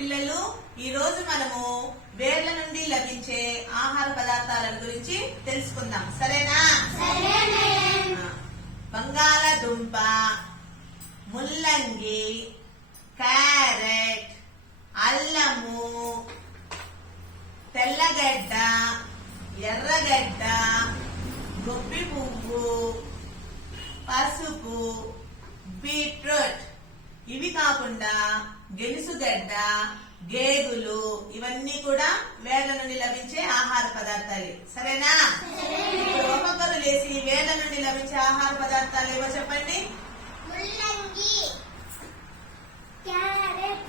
పిల్లలు, ఈ రోజు మనము వేర్ల నుండి లభించే ఆహార పదార్థాల గురించి తెలుసుకుందాం. సరేనా? బంగాళదుంప, ముల్లంగి, క్యారెట్, అల్లము, తెల్లగడ్డ, ఎర్రగడ్డ, గొబ్బి పువ్వు, పసుపు, బీట్రూట్. ఇవి కాకుండా గెనుసుగడ్డ, గేగులు, ఇవన్నీ కూడా వేర్ల నుండి లభించే ఆహార పదార్థాలు. సరేనా? ఒక్కొక్కరు లేచి వేర్ల నుండి లభించే ఆహార పదార్థాలు ఏవో చెప్పండి. ముల్లంగి, క్యారెట్,